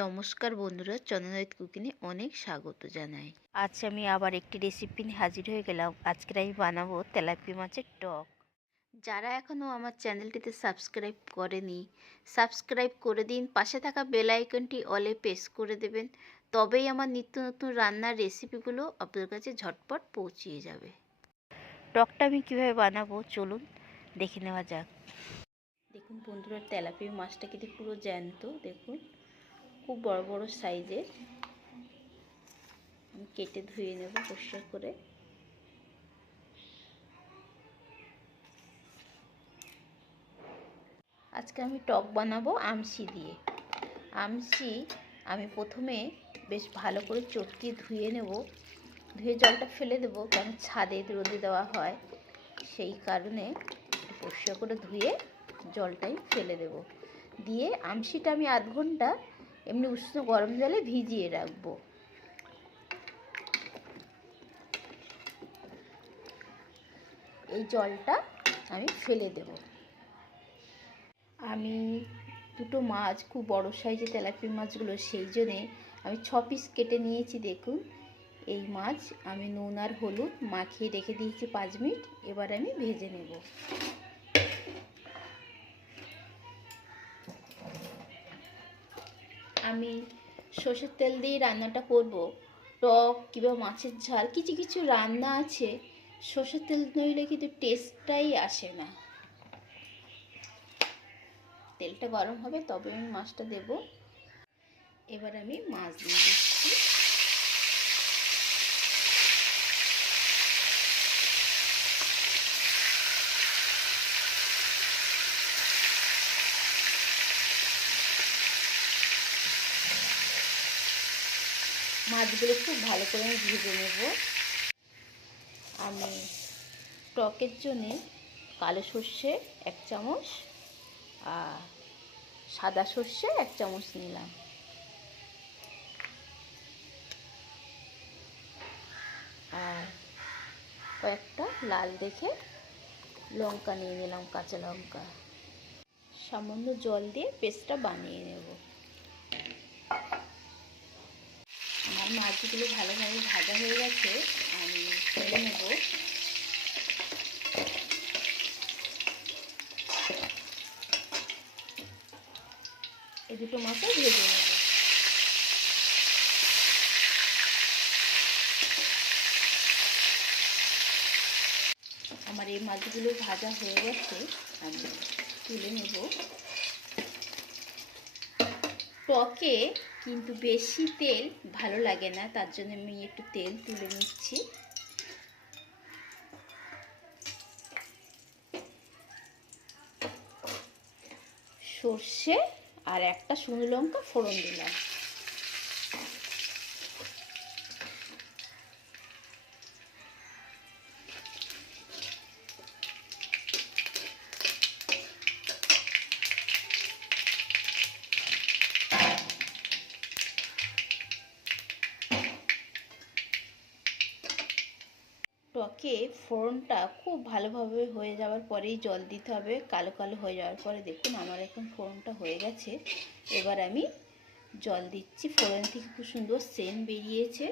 নমস্কার বন্ধুরা, চন্দনাইত কুকিংয়ে অনেক স্বাগত জানাই। আজ আমি আবার একটি রেসিপি নিয়ে হাজির হয়ে গেলাম। আজকের আমি বানাবো তেলাপিয়া মাছের টক। যারা এখনও আমার চ্যানেলটিতে সাবস্ক্রাইব করেনি, সাবস্ক্রাইব করে দিন। পাশে থাকা বেল আইকনটি অলে প্রেস করে দেবেন, তবেই আমার নিত্য নতুন রান্নার রেসিপিগুলো আপনার কাছে ঝটপট পৌঁছিয়ে যাবে। টকটা আমি কীভাবে বানাবো চলুন দেখে নেওয়া যাক। দেখুন বন্ধুরা, তেলাপিয়া মাছটা কিন্তু পুরো জ্যান্ত, দেখুন খুব বড় বড় সাইজের। আমি কেটে ধুয়ে নেব পরিষ্কার করে। আজকে আমি টক বানাবো আমশি দিয়ে। আমশি আমি প্রথমে বেশ ভালো করে চটকিয়ে ধুয়ে নেব, ধুয়ে জলটা ফেলে দেবো, কারণ ছাদে রোদে দেওয়া হয়, সেই কারণে পরিষ্কার করে ধুয়ে জলটাই ফেলে দেব। দিয়ে আমশিটা আমি আধ ঘন্টা এমনি উষ্ণ গরম জলে ভিজিয়ে রাখবো। এই জলটা আমি ফেলে দেব। আমি দুটো মাছ, খুব বড় সাইজের তেলাপিয়া মাছগুলো, সেই জন্যে আমি 6 পিস কেটে নিয়েছি। দেখুন এই মাছ আমি নুন আর হলুদ মাখিয়ে রেখে দিয়েছি 5 মিনিট। এবার আমি ভেজে নেব। আমি সর্ষের তেল দিয়ে রান্নাটা করব। টক কিংবা মাছের ঝাল কিছু কিছু রান্না আছে সর্ষের তেল নইলে কিন্তু টেস্টটাই আসে না। তেলটা গরম হবে তবে আমি মাছটা দেব। এবার আমি মাছ দিয়ে দিচ্ছি। মাছগুলো খুব ভালো করে আমি ভেজে নেব। আমি টকের জন্যে কালো সর্ষে 1 চামচ আর সাদা সর্ষে 1 চামচ নিলাম। আর কয়েকটা লাল দেখে লঙ্কা নিয়ে নিলাম, কাঁচা লঙ্কা। সামান্য জল দিয়ে পেস্টটা বানিয়ে নেব। আমার মাছগুলো ভালোভাবে ভাজা হয়ে গেছে, আমি তুলে নেব। এই দুটো মাছও ভেজে নেব। আমার এই মাছগুলো ভাজা হয়ে গেছে, আমি তুলে নেব। টকে কিন্তু বেশি তেল ভালো লাগে না, তার জন্য আমি একটু তেল তুলে নিচ্ছি। সর্ষে আর একটা শুকনো লঙ্কা ফোড়ন দিলাম। টকে ফোড়নটা খুব ভালোভাবে হয়ে যাওয়ার পরেই জল দিতে হবে। কালো কালো হয়ে যাওয়ার পরে দেখুন আমার এখন ফোড়নটা হয়ে গেছে। এবার আমি জল দিচ্ছি। ফোড়ন থেকে খুব সুন্দর সেন্ট বেরিয়েছে।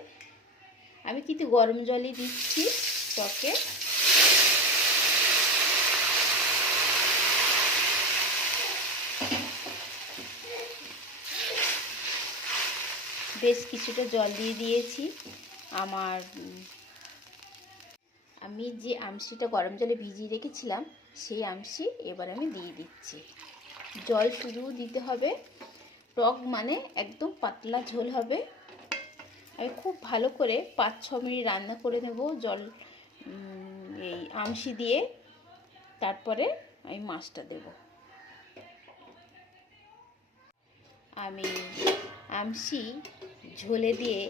আমি কিন্তু গরম জলই দিচ্ছি টকে। বেশ কিছুটা জল দিয়ে দিয়েছি। আমি যে আমশিটা গরম জলে ভিজিয়ে রেখেছিলাম সেই আমশি এবার আমি দিয়ে দিচ্ছি। জল শুধু দিতে হবে, টক মানে একদম পাতলা ঝোল হবে। আমি খুব ভালো করে 5-6 মিনিট রান্না করে নেব জল এই আমশি দিয়ে। তারপরে আমি মাছটা দেব। আমি আমশি ঝোলে দিয়ে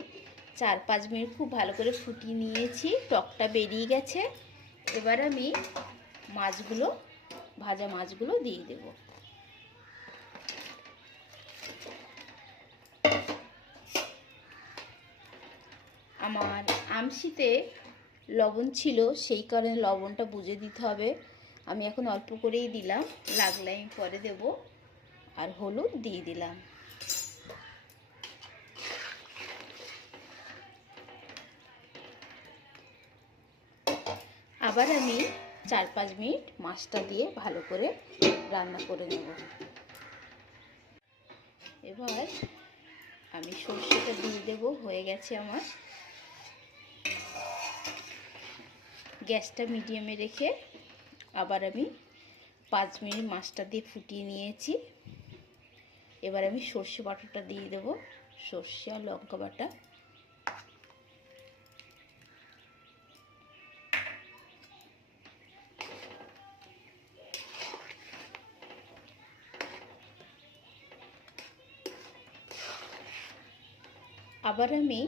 4-5 মিনিট খুব ভালো করে ফুটিয়ে নিয়েছি। টকটা বেরিয়ে গেছে। এবার আমি মাছগুলো, ভাজা মাছগুলো দিয়ে দেব। আমার আমশিতে লবণ ছিল, সেই কারণে লবণটা বুঝে দিতে হবে। আমি এখন অল্প করেই দিলাম, লাগলে আমি পরে দেব। আর হলুদ দিয়ে দিলাম। আবার আমি 4-5 মিনিট মাছটা দিয়ে ভালো করে রান্না করে নেব। এবার আমি সর্ষেটা দিয়ে দেবো, হয়ে গেছে আমার। গ্যাসটা মিডিয়ামে রেখে আবার আমি 5 মিনিট মাছটা দিয়ে ফুটিয়ে নিয়েছি। এবার আমি সর্ষে বাটাটা দিয়ে দেবো, সর্ষে আর লঙ্কা বাটা। আবার আমি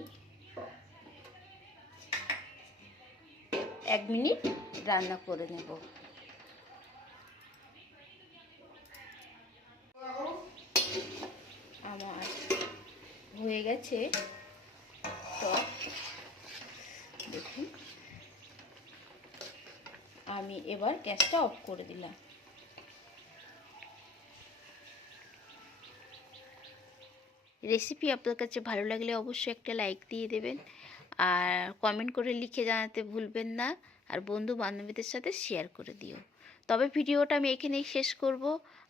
1 মিনিট রান্না করে নেব। আমার হয়ে গেছে টক, দেখুন। আমি এবার গ্যাসটা অফ করে দিলাম। রেসিপি আপনার কাছে ভালো লাগলে অবশ্যই একটা লাইক দিয়ে দেবেন, আর কমেন্ট করে লিখে জানাতে ভুলবেন না, আর বন্ধু বান্ধবীদের সাথে শেয়ার করে দিও। তবে ভিডিওটা আমি এখানেই শেষ করব।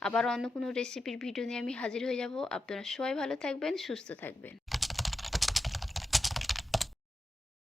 আবার অন্য কোনো রেসিপির ভিডিও নিয়ে আমি হাজির হয়ে যাব। আপনারা সবাই ভালো থাকবেন, সুস্থ থাকবেন।